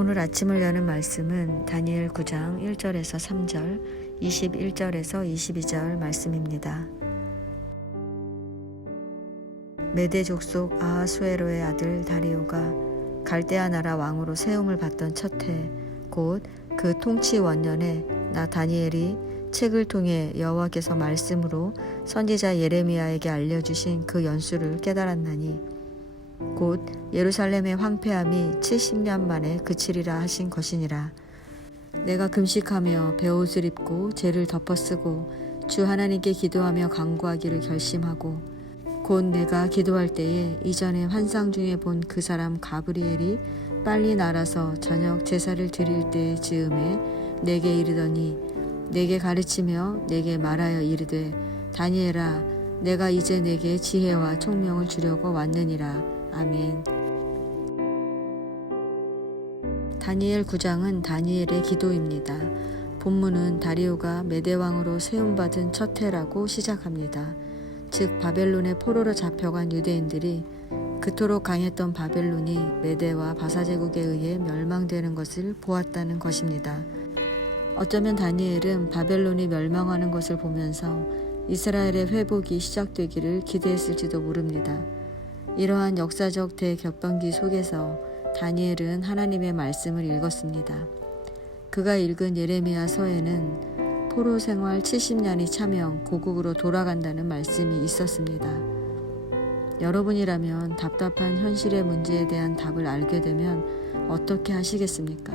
오늘 아침을 여는 말씀은 다니엘 9장 1절에서 3절, 21절에서 22절 말씀입니다. 메대 족속 아하수에로의 아들 다리오가 갈대아 나라 왕으로 세움을 받던 첫 해, 곧 그 통치 원년에 나 다니엘이 책을 통해 여호와께서 말씀으로 선지자 예레미야에게 알려주신 그 연수를 깨달았나니 곧 예루살렘의 황폐함이 70년 만에 그치리라 하신 것이니라. 내가 금식하며 베옷을 입고 죄를 덮어쓰고 주 하나님께 기도하며 간구하기를 결심하고 곧 내가 기도할 때에 이전에 환상 중에 본 그 사람 가브리엘이 빨리 날아서 저녁 제사를 드릴 때의 즈음에 내게 이르더니 내게 가르치며 내게 말하여 이르되 다니엘아 내가 이제 내게 지혜와 총명을 주려고 왔느니라. 아멘. 다니엘 9장은 다니엘의 기도입니다. 본문은 다리오가 메대왕으로 세움받은 첫 해라고 시작합니다. 즉 바벨론의 포로로 잡혀간 유대인들이 그토록 강했던 바벨론이 메대와 바사제국에 의해 멸망되는 것을 보았다는 것입니다. 어쩌면 다니엘은 바벨론이 멸망하는 것을 보면서 이스라엘의 회복이 시작되기를 기대했을지도 모릅니다. 이러한 역사적 대격변기 속에서 다니엘은 하나님의 말씀을 읽었습니다. 그가 읽은 예레미야 서에는 포로 생활 70년이 차면 고국으로 돌아간다는 말씀이 있었습니다. 여러분이라면 답답한 현실의 문제에 대한 답을 알게 되면 어떻게 하시겠습니까?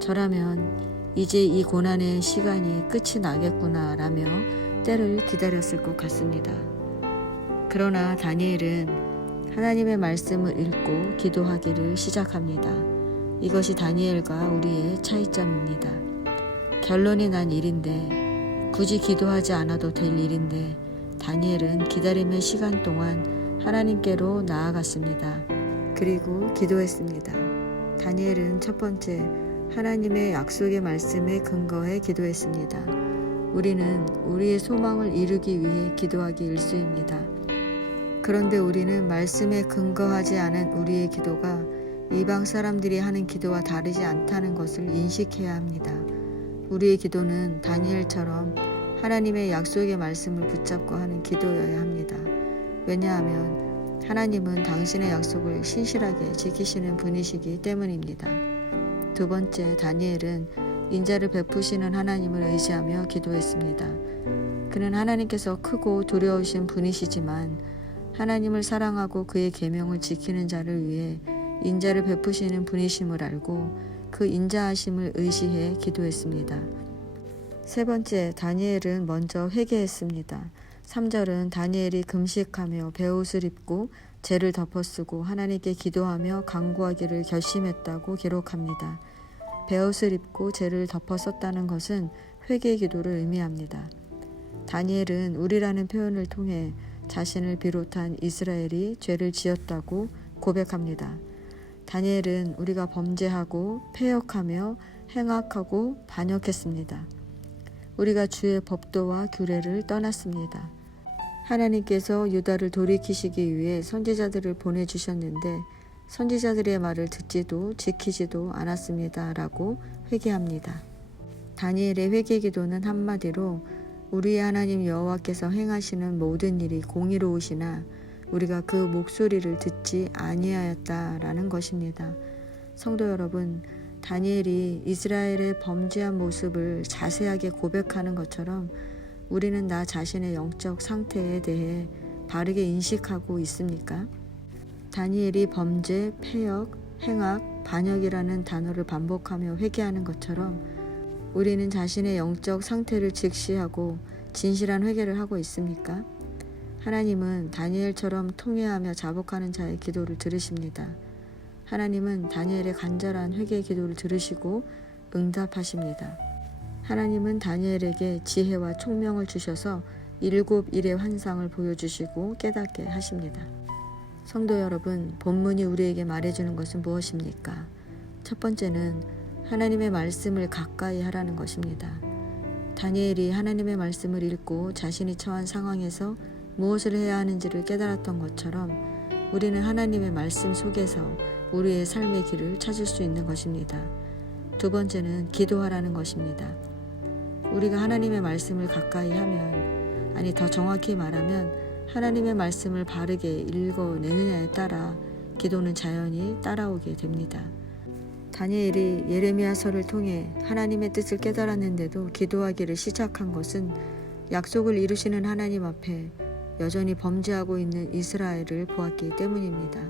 저라면 이제 이 고난의 시간이 끝이 나겠구나 라며 때를 기다렸을 것 같습니다. 그러나 다니엘은 하나님의 말씀을 읽고 기도하기를 시작합니다. 이것이 다니엘과 우리의 차이점입니다. 결론이 난 일인데 굳이 기도하지 않아도 될 일인데 다니엘은 기다림의 시간 동안 하나님께로 나아갔습니다. 그리고 기도했습니다. 다니엘은 첫 번째 하나님의 약속의 말씀에 근거해 기도했습니다. 우리는 우리의 소망을 이루기 위해 기도하기 일쑤입니다. 그런데 우리는 말씀에 근거하지 않은 우리의 기도가 이방 사람들이 하는 기도와 다르지 않다는 것을 인식해야 합니다. 우리의 기도는 다니엘처럼 하나님의 약속의 말씀을 붙잡고 하는 기도여야 합니다. 왜냐하면 하나님은 당신의 약속을 신실하게 지키시는 분이시기 때문입니다. 두 번째, 다니엘은 인자를 베푸시는 하나님을 의지하며 기도했습니다. 그는 하나님께서 크고 두려우신 분이시지만 하나님을 사랑하고 그의 계명을 지키는 자를 위해 인자를 베푸시는 분이심을 알고 그 인자하심을 의지해 기도했습니다. 세 번째, 다니엘은 먼저 회개했습니다. 3절은 다니엘이 금식하며 베옷을 입고 죄를 덮어쓰고 하나님께 기도하며 간구하기를 결심했다고 기록합니다. 베옷을 입고 죄를 덮어썼다는 것은 회개 기도를 의미합니다. 다니엘은 우리라는 표현을 통해 자신을 비롯한 이스라엘이 죄를 지었다고 고백합니다. 다니엘은 우리가 범죄하고 패역하며 행악하고 반역했습니다. 우리가 주의 법도와 규례를 떠났습니다. 하나님께서 유다를 돌이키시기 위해 선지자들을 보내주셨는데 선지자들의 말을 듣지도 지키지도 않았습니다. 라고 회개합니다. 다니엘의 회개 기도는 한마디로 우리의 하나님 여호와께서 행하시는 모든 일이 공의로우시나 우리가 그 목소리를 듣지 아니하였다라는 것입니다. 성도 여러분, 다니엘이 이스라엘의 범죄한 모습을 자세하게 고백하는 것처럼 우리는 나 자신의 영적 상태에 대해 바르게 인식하고 있습니까? 다니엘이 범죄, 패역, 행악, 반역이라는 단어를 반복하며 회개하는 것처럼 우리는 자신의 영적 상태를 직시하고 진실한 회개를 하고 있습니까? 하나님은 다니엘처럼 통회하며 자복하는 자의 기도를 들으십니다. 하나님은 다니엘의 간절한 회개의 기도를 들으시고 응답하십니다. 하나님은 다니엘에게 지혜와 총명을 주셔서 7일의 환상을 보여주시고 깨닫게 하십니다. 성도 여러분, 본문이 우리에게 말해주는 것은 무엇입니까? 첫 번째는 하나님의 말씀을 가까이 하라는 것입니다. 다니엘이 하나님의 말씀을 읽고 자신이 처한 상황에서 무엇을 해야 하는지를 깨달았던 것처럼 우리는 하나님의 말씀 속에서 우리의 삶의 길을 찾을 수 있는 것입니다. 두 번째는 기도하라는 것입니다. 우리가 하나님의 말씀을 가까이 하면, 아니 더 정확히 말하면 하나님의 말씀을 바르게 읽어내느냐에 따라 기도는 자연히 따라오게 됩니다. 다니엘이 예레미야서를 통해 하나님의 뜻을 깨달았는데도 기도하기를 시작한 것은 약속을 이루시는 하나님 앞에 여전히 범죄하고 있는 이스라엘을 보았기 때문입니다.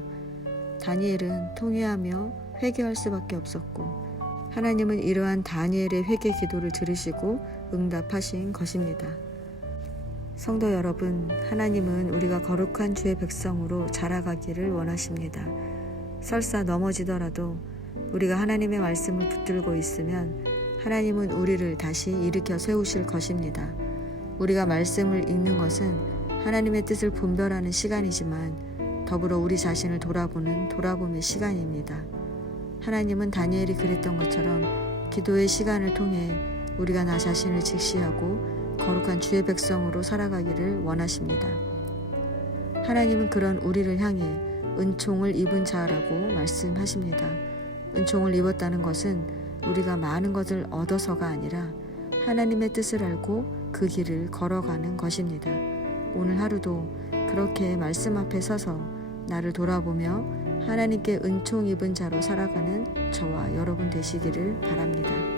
다니엘은 통회하며 회개할 수밖에 없었고, 하나님은 이러한 다니엘의 회개 기도를 들으시고 응답하신 것입니다. 성도 여러분, 하나님은 우리가 거룩한 주의 백성으로 자라가기를 원하십니다. 설사 넘어지더라도 우리가 하나님의 말씀을 붙들고 있으면 하나님은 우리를 다시 일으켜 세우실 것입니다. 우리가 말씀을 읽는 것은 하나님의 뜻을 분별하는 시간이지만 더불어 우리 자신을 돌아보는 돌아봄의 시간입니다. 하나님은 다니엘이 그랬던 것처럼 기도의 시간을 통해 우리가 나 자신을 직시하고 거룩한 주의 백성으로 살아가기를 원하십니다. 하나님은 그런 우리를 향해 은총을 입은 자라고 말씀하십니다. 은총을 입었다는 것은 우리가 많은 것을 얻어서가 아니라 하나님의 뜻을 알고 그 길을 걸어가는 것입니다. 오늘 하루도 그렇게 말씀 앞에 서서 나를 돌아보며 하나님께 은총 입은 자로 살아가는 저와 여러분 되시기를 바랍니다.